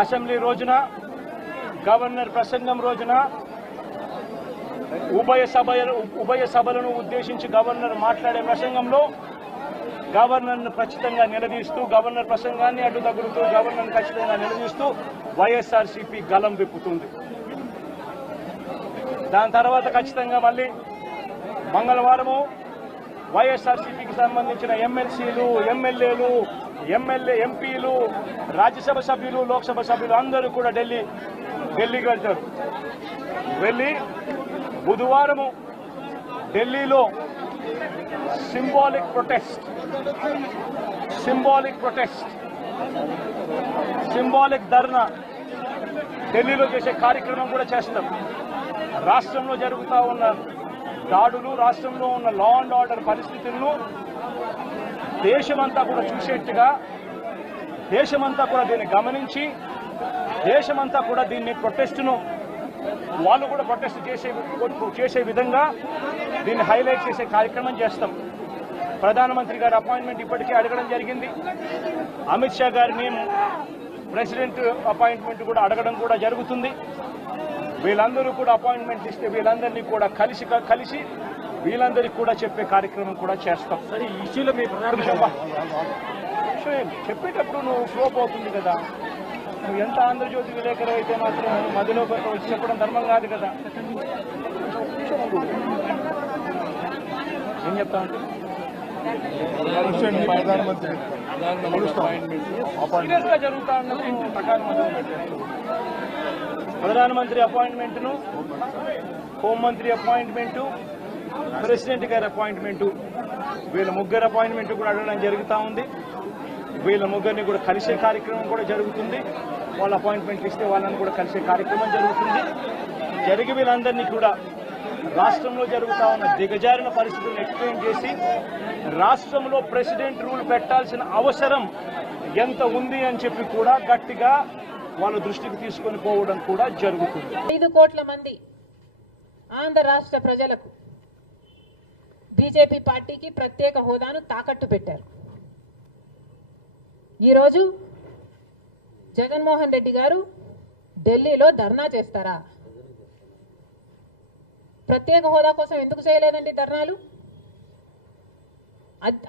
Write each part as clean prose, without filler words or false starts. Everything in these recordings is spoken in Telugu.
అసెంబ్లీ రోజున గవర్నర్ ప్రసంగం రోజున ఉభయ సభలను ఉద్దేశించి గవర్నర్ మాట్లాడే ప్రసంగంలో గవర్నర్ను ఖచ్చితంగా నిలదీస్తూ గవర్నర్ ప్రసంగాన్ని అడ్డు తగులుతూ గవర్నర్ను ఖచ్చితంగా నిలదీస్తూ వైఎస్ఆర్సీపీ గలం విప్పుతుంది. దాని తర్వాత ఖచ్చితంగా మళ్ళీ మంగళవారము వైఎస్ఆర్సీపీకి సంబంధించిన ఎమ్మెల్సీలు, ఎమ్మెల్యేలు, ఎంపీలు, రాజ్యసభ సభ్యులు, లోక్సభ సభ్యులు అందరూ కూడా ఢిల్లీకి వెళ్తారు. వెళ్ళి బుధవారము ఢిల్లీలో సింబాలిక్ ధర్నా ఢిల్లీలో చేసే కార్యక్రమం కూడా చేస్తాం. రాష్ట్రంలో జరుగుతూ ఉన్న దాడులు, రాష్ట్రంలో ఉన్న లా అండ్ ఆర్డర్ పరిస్థితులను దేశమంతా కూడా చూసేట్టుగా, దేశమంతా కూడా దీన్ని గమనించి, దేశమంతా కూడా దీన్ని వాళ్ళు కూడా ప్రొటెస్ట్ చేసే విధంగా దీన్ని హైలైట్ చేసే కార్యక్రమం చేస్తాం. ప్రధానమంత్రి గారి అపాయింట్మెంట్ ఇప్పటికే అడగడం జరిగింది. అమిత్ షా గారిని ప్రెసిడెంట్ అపాయింట్మెంట్ కూడా అడగడం కూడా జరుగుతుంది. వీళ్ళందరూ కూడా అపాయింట్మెంట్ ఇస్తే వీళ్ళందరినీ కూడా కలిసి వీళ్ళందరికీ కూడా చెప్పే కార్యక్రమం కూడా చేస్తాం. సరే, ఈ ఇష్యూలో మీ చెప్పేటప్పుడు నువ్వు ఫ్లోప్ అవుతుంది కదా. నువ్వు ఎంత ఆంధ్రజ్యోతి విలేకరు అయితే మాత్రం మధ్యలో వచ్చి చెప్పడం ధర్మం కాదు కదా. ఏం చెప్తా అంటే సీరియస్గా జరుగుతా ఉన్నది ప్రకారం ప్రధానమంత్రి అపాయింట్మెంట్ను, హోంమంత్రి అపాయింట్మెంటు, ప్రెసిడెంట్ గారి అపాయింట్మెంటు, వీళ్ళ ముగ్గురు అపాయింట్మెంట్ కూడా అడగడం జరుగుతూ ఉంది. వీళ్ళ ముగ్గురిని కూడా కలిసే కార్యక్రమం కూడా జరుగుతుంది. వాళ్ళ అపాయింట్మెంట్ ఇస్తే వాళ్ళని కూడా కలిసే కార్యక్రమం జరుగుతుంది. జరిగి వీళ్ళందరినీ కూడా రాష్ట్రంలో జరుగుతూ ఉన్న దిగజారిన పరిస్థితులను ఎక్స్ప్లెయిన్ చేసి రాష్ట్రంలో ప్రెసిడెంట్ రూల్ పెట్టాల్సిన అవసరం ఎంత ఉంది అని చెప్పి కూడా గట్టిగా వాళ్ళ దృష్టికి తీసుకొని పోవడం కూడా జరుగుతుంది. 5 కోట్ల మంది ఆంధ్ర రాష్ట్ర ప్రజలకు బీజేపీ పార్టీకి ప్రత్యేక హోదాను తాకట్టు పెట్టారు. ఈరోజు జగన్మోహన్ రెడ్డి గారు ఢిల్లీలో ధర్నా చేస్తారా? ప్రత్యేక హోదా కోసం ఎందుకు చేయలేదండి ధర్నాలు?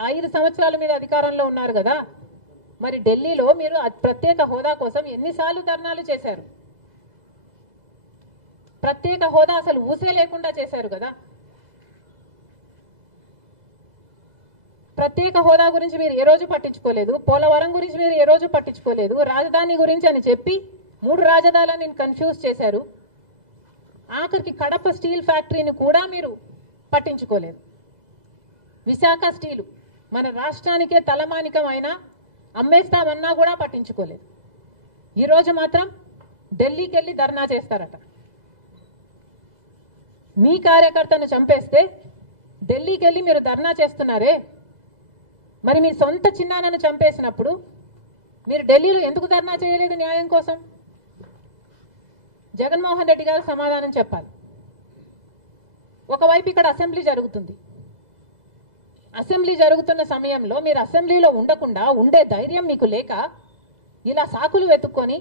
5 సంవత్సరాల మీద అధికారంలో ఉన్నారు కదా. మరి ఢిల్లీలో మీరు ప్రత్యేక హోదా కోసం ఎన్నిసార్లు ధర్నాలు చేశారు? ప్రత్యేక హోదా అసలు ఊసే లేకుండా చేశారు కదా. ప్రత్యేక హోదా గురించి మీరు ఏ రోజు పట్టించుకోలేదు. పోలవరం గురించి మీరు ఏ రోజు పట్టించుకోలేదు. రాజధాని గురించి అని చెప్పి 3 రాజధానులను కన్ఫ్యూజ్ చేశారు. ఆఖరికి కడప స్టీల్ ఫ్యాక్టరీని కూడా మీరు పట్టించుకోలేదు. విశాఖ స్టీలు మన రాష్ట్రానికే తలమానికమైన అమ్మేస్తామన్నా కూడా పట్టించుకోలేదు. ఈరోజు మాత్రం ఢిల్లీకి వెళ్ళి ధర్నా చేస్తారట. మీ కార్యకర్తను చంపేస్తే ఢిల్లీకి వెళ్ళి మీరు ధర్నా చేస్తున్నారే, మరి మీ సొంత చిన్నాన్నను చంపేసినప్పుడు మీరు ఢిల్లీలో ఎందుకు ధర్నా చేయలేదు న్యాయం కోసం? జగన్మోహన్ రెడ్డి గారు సమాధానం చెప్పాలి. ఒకవైపు ఇక్కడ అసెంబ్లీ జరుగుతుంది. అసెంబ్లీ జరుగుతున్న సమయంలో మీరు అసెంబ్లీలో ఉండకుండా ఉండే ధైర్యం మీకు లేక ఇలా సాకులు వెతుక్కొని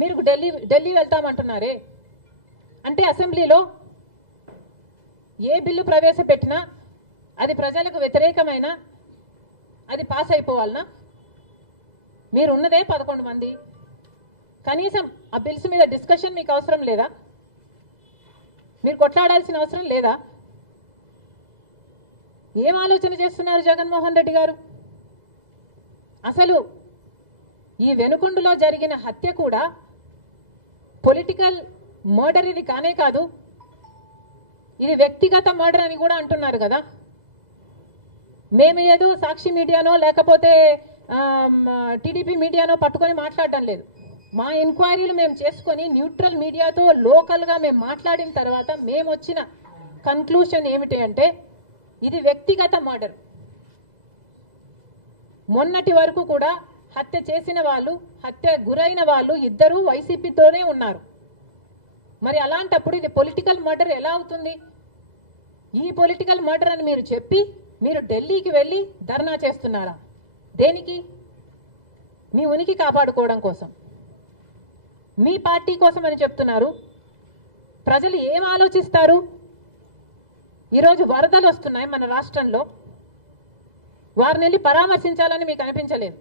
మీరు ఢిల్లీ వెళ్తామంటున్నారే. అంటే అసెంబ్లీలో ఏ బిల్లు ప్రవేశపెట్టినా అది ప్రజలకు వ్యతిరేకమైన అది పాస్ అయిపోవాలనా? మీరు ఉన్నదే 11 మంది. కనీసం ఆ బిల్స్ మీద డిస్కషన్ మీకు అవసరం లేదా? మీరు కొట్లాడాల్సిన అవసరం లేదా? ఏం ఆలోచన చేస్తున్నారు జగన్మోహన్ రెడ్డి గారు? అసలు ఈ వెనుకొండలో జరిగిన హత్య కూడా పొలిటికల్ మర్డర్ ఇది కానే కాదు, ఇది వ్యక్తిగత మర్డర్ అని కూడా అంటున్నారు కదా. మేము ఏదో సాక్షి మీడియానో లేకపోతే టీడీపీ మీడియానో పట్టుకొని మాట్లాడడం లేదు. మా ఎంక్వైరీలు మేము చేసుకొని న్యూట్రల్ మీడియాతో లోకల్గా మేము మాట్లాడిన తర్వాత మేము వచ్చిన కన్క్లూషన్ ఏమిటి అంటే ఇది వ్యక్తిగత మర్డర్. మొన్నటి వరకు కూడా హత్య చేసిన వాళ్ళు, హత్య గురైన వాళ్ళు ఇద్దరూ వైసీపీతోనే ఉన్నారు. మరి అలాంటప్పుడు ఇది పొలిటికల్ మర్డర్ ఎలా అవుతుంది? ఈ పొలిటికల్ మర్డర్ అని మీరు చెప్పి మీరు ఢిల్లీకి వెళ్ళి ధర్నా చేస్తున్నారా? దేనికి? మీ ఉనికి కాపాడుకోవడం కోసం. మీ పార్టీ కోసం అని చెప్తున్నారు. ప్రజలు ఏం ఆలోచిస్తారు? ఈరోజు వరదలు వస్తున్నాయి మన రాష్ట్రంలో, వారిని వెళ్ళి పరామర్శించాలని మీకు అనిపించలేదు.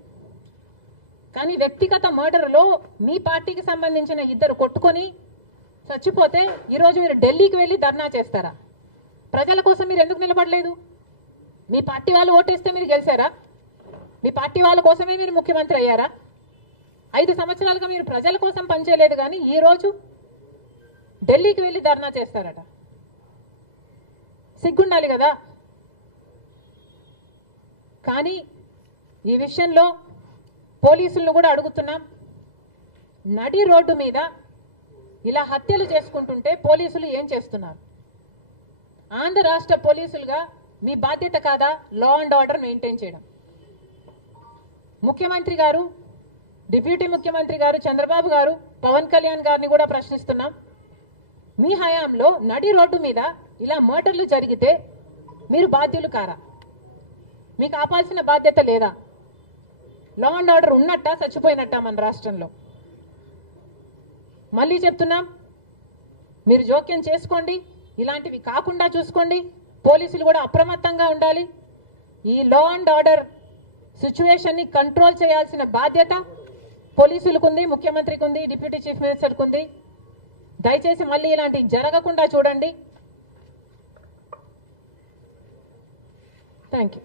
కానీ వ్యక్తిగత మర్డర్లో మీ పార్టీకి సంబంధించిన ఇద్దరు కొట్టుకొని చచ్చిపోతే ఈరోజు మీరు ఢిల్లీకి వెళ్ళి ధర్నా చేస్తారా? ప్రజల కోసం మీరు ఎందుకు నిలబడలేదు? మీ పార్టీ వాళ్ళు ఓటేస్తే మీరు గెలిచారా? మీ పార్టీ వాళ్ళ కోసమే మీరు ముఖ్యమంత్రి అయ్యారా? 5 సంవత్సరాలుగా మీరు ప్రజల కోసం పనిచేయలేదు, కానీ ఈరోజు ఢిల్లీకి వెళ్ళి ధర్నా చేస్తారట. సిగ్గుండాలి కదా. కానీ ఈ విషయంలో పోలీసులను కూడా అడుగుతున్నాం. నడి రోడ్డు మీద ఇలా హత్యలు చేసుకుంటుంటే పోలీసులు ఏం చేస్తున్నారు? ఆంధ్ర రాష్ట్ర పోలీసులుగా మీ బాధ్యత కాదా లా అండ్ ఆర్డర్ మెయింటైన్ చేయడం? ముఖ్యమంత్రి గారు, డిప్యూటీ ముఖ్యమంత్రి గారు చంద్రబాబు గారు, పవన్ కళ్యాణ్ గారిని కూడా ప్రశ్నిస్తున్నాం. మీ హయాంలో నడి రోడ్డు మీద ఇలా మర్డర్లు జరిగితే మీరు బాధ్యులు కారా? మీకు ఆపాల్సిన బాధ్యత లేదా? లా అండ్ ఆర్డర్ ఉన్నట్టా చచ్చిపోయినట్టా మన రాష్ట్రంలో? మళ్ళీ చెప్తున్నాం, మీరు జోక్యం చేసుకోండి, ఇలాంటివి కాకుండా చూసుకోండి. పోలీసులు కూడా అప్రమత్తంగా ఉండాలి. ఈ లా అండ్ ఆర్డర్ సిచ్యువేషన్ని కంట్రోల్ చేయాల్సిన బాధ్యత పోలీసులకు ఉంది, ముఖ్యమంత్రికి ఉంది, డిప్యూటీ చీఫ్ మినిస్టర్కి ఉంది. దయచేసి మళ్ళీ ఇలాంటివి జరగకుండా చూడండి. Thank you.